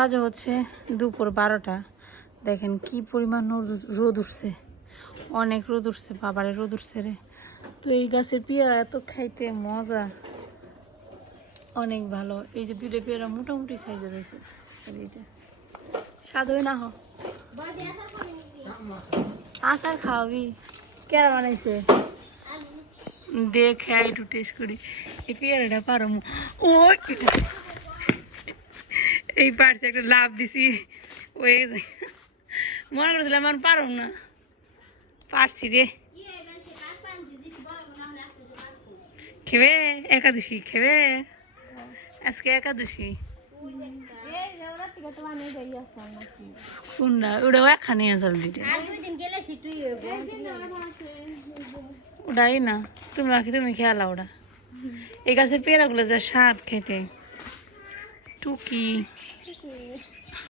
আজ হচ্ছে দুপুর বারোটা। দেখেন কি পরিমাণ রোদ- উঠছে। অনেক রোদ উঠছে, বাবারে রোদ উঠছে রে। তো এই গাছের পেয়ারা এত খাইতে মজা। অনেক ভালো। এই যে দুইটা পেয়ারা মোটামুটি সাইজে রয়েছে এইটা। স্বাদ না, হ। আচার খাওয়াবি। কেরা বানাইছে? দেখে একটু টেস্ট করি। এই পেয়ারাটা পারো ও এই পারছে, একটা লাভ দিছি। ওই মনে করছিলাম আর পারো না। পারছি রে। খেবে, একাদশী, খেবে। আজকে একাদশী। কোনটা? ওটাও একখানে আসল দিতে ওটাই না। তোমরা কি তুমি খেয়ালা ওটা। এই গাছের পেয়ারাগুলো যা স্বাদ খেতে। টুকি।